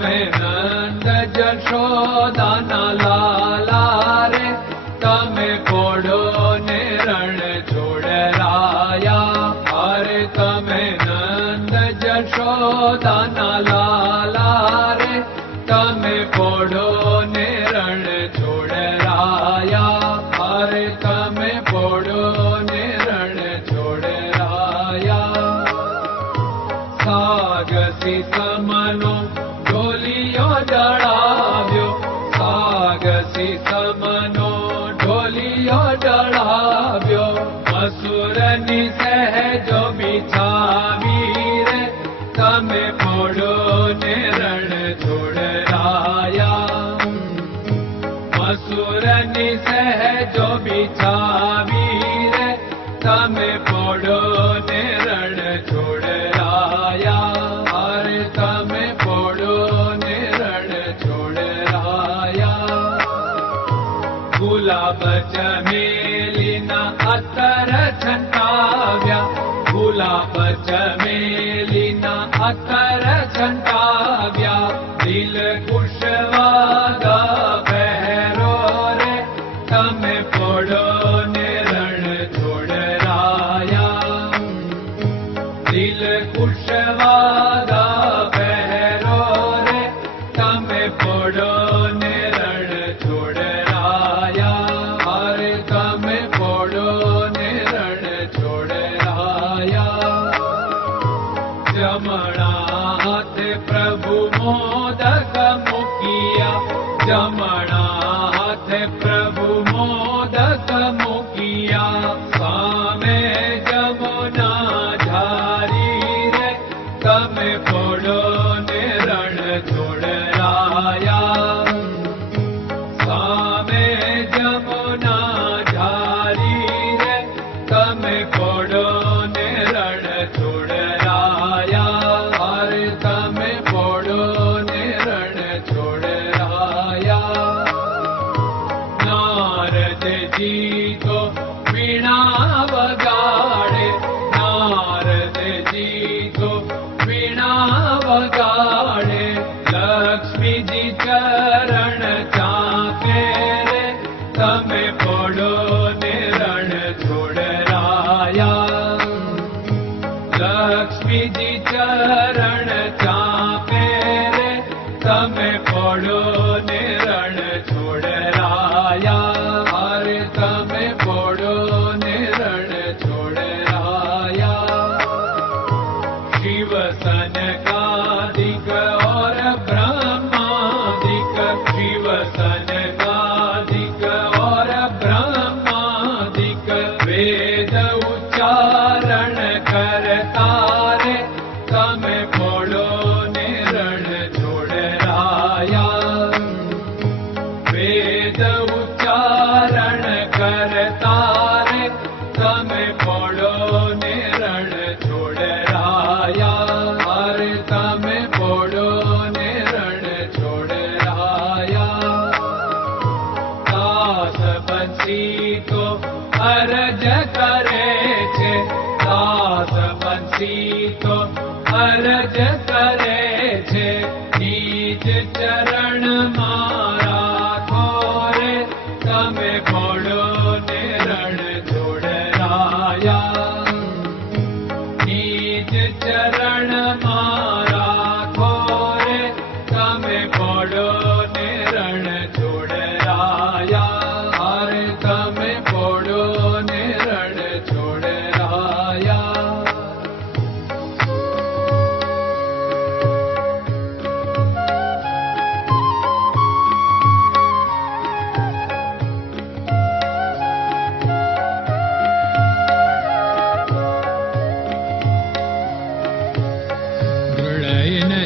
नन्द जशो दाना ला रे तमे पोढो ने रणया अरे तमे नन्द यशो दाना तमे पोढो ने असुर निसह जो बिछावीर सम पोड़ो ने रण छोड़ राया हर सम पोड़ो ने रण छोड़ गुलाब चमेलिना अतर छंटाव्या गुलाब चमेलिना अतर छंटा पडो ने र आया दिल खुशवादा परो पडो निोड आया हरे तमे पडो निोडा आया जु मोदमुख्याम चरण चापे तमें पड़ो निरण छोड़ राया। तमें पड़ो निरण छोड़ राया। शिव सन का see.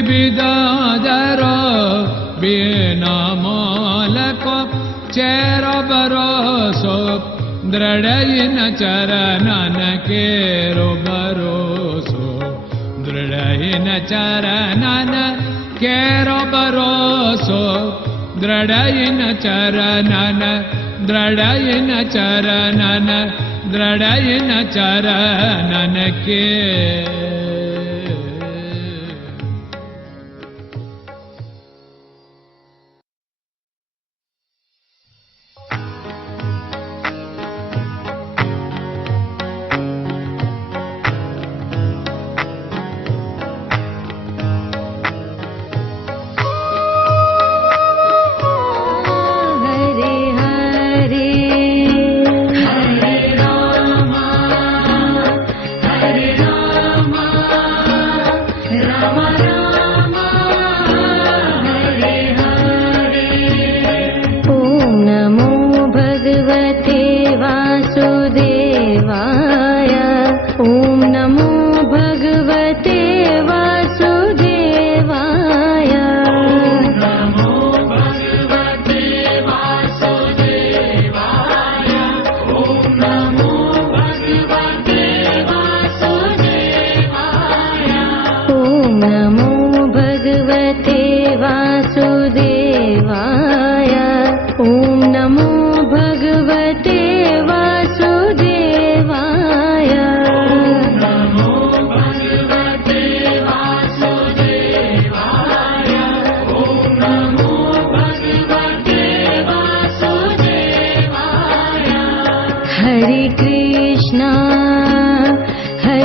द्विविदादर बिना मालको चेर बरोसो दृढयिन चरणन केरो बरोसो दृढयिन चरणन केरो बरोसो दृढयिन चरणन दृढयिन चरणन दृढयिन चरणन